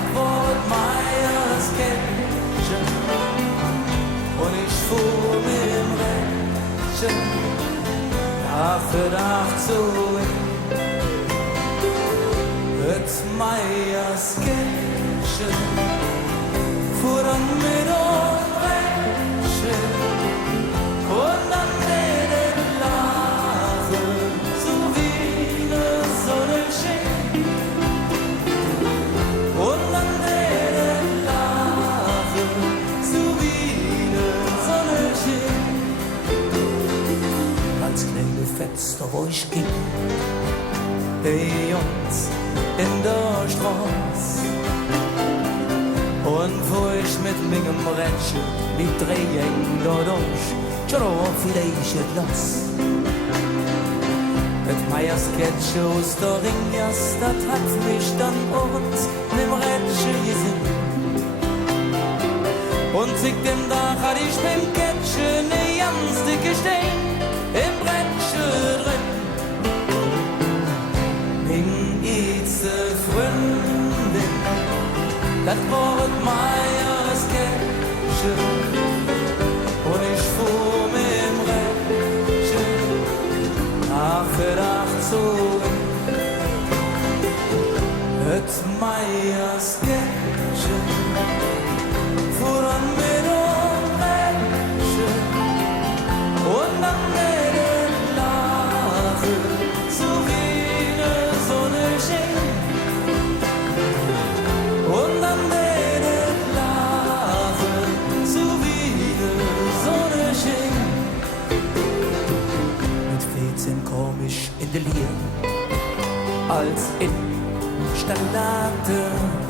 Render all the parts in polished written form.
das Wort Meyers Kännchen. Und ich fuhr mit dem Rädchen Tag für Tag zurück. Das Meyers Kännchen fuhr dann mit dem Rädchen und dann mit dem Lachen, so wie eine Sonne schien. Und dann mit dem Lachen, so wie eine Sonne schien. Als kleine Fenster, wo ich ging, bei uns in der Straße. Und wo ich mit meinem Rädchen die Drehung da durch, schon vielleicht los. Mit Meyers Kännchen aus der Ringjas, das hat mich dann uns mit dem Rädchen gesehen. Und seit dem Tag hat ich beim Kännchen ne ganz dicke Stein im Rädchen drin. Mein erste Freundin, das Wort Meyers Kännchen. Und ich fuhr mit dem Rädchen Tag für Tag zurück. Das Meyers Kännchen fuhr dann mit dem Rädchen und dann mit dem Lachen, so wie eine Sonne schien. Und dann mit dem Lachen, so wie eine Sonne schien. Mit 14 komm ich in die Lier, als in Standarte,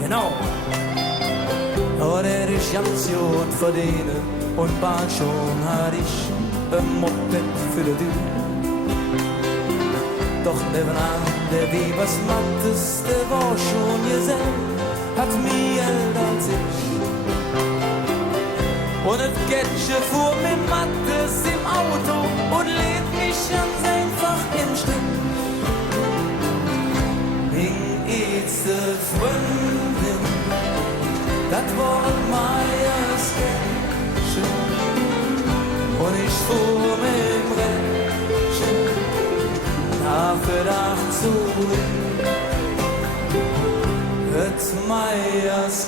genau. Da der ich ganz gut verdienen und bald schon hatte ich ein Moped für die Tür. Doch nebenan der Webers Mattes, der war schon gesehen, hat mir älter als ich. Und das Kätzchen fuhr mit Mattes im Auto und lädt mich ganz einfach im Stich. Mein erste Freundin, das Wort Meyers Kännchen. Und ich fuhr mit dem Rädchen Tag für Tag zurück. Das Meyers